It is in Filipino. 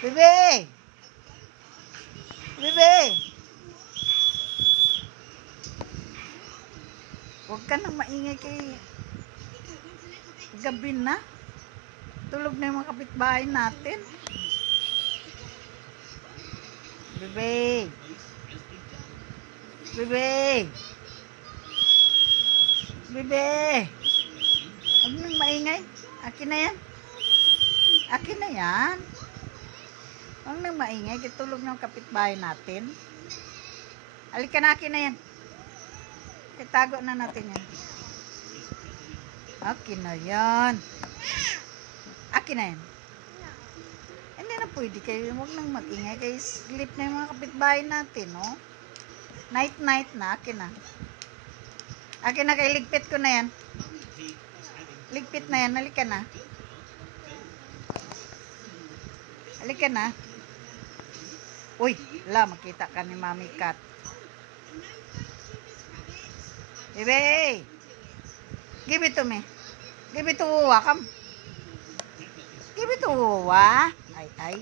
Bebe! Bebe! Huwag ka nang maingay kay gabi na. Tulog na yung mga kapitbahay natin. Bebe! Bebe! Bebe! Huwag nang maingay. Akin na yan. Akin na yan. Huwag nang maingay. Kitulog na yung kapitbahay natin. Halika na, akin na yan. Itago na natin yan. Akin na yan. Akin na yan. Hindi na pwede kayo. Huwag nang mag-ingay. Kaya sleep na yung mga kapitbahay natin, no? Night na. Akin na. Akin na, kay ligpit ko na yan. Ligpit na yan. Halika na. Halika na. Uy, la, makita ka ni Mami Kat. Bebe! Give it to me. Give it to Uwa. Come. Give it to Uwa. Ay.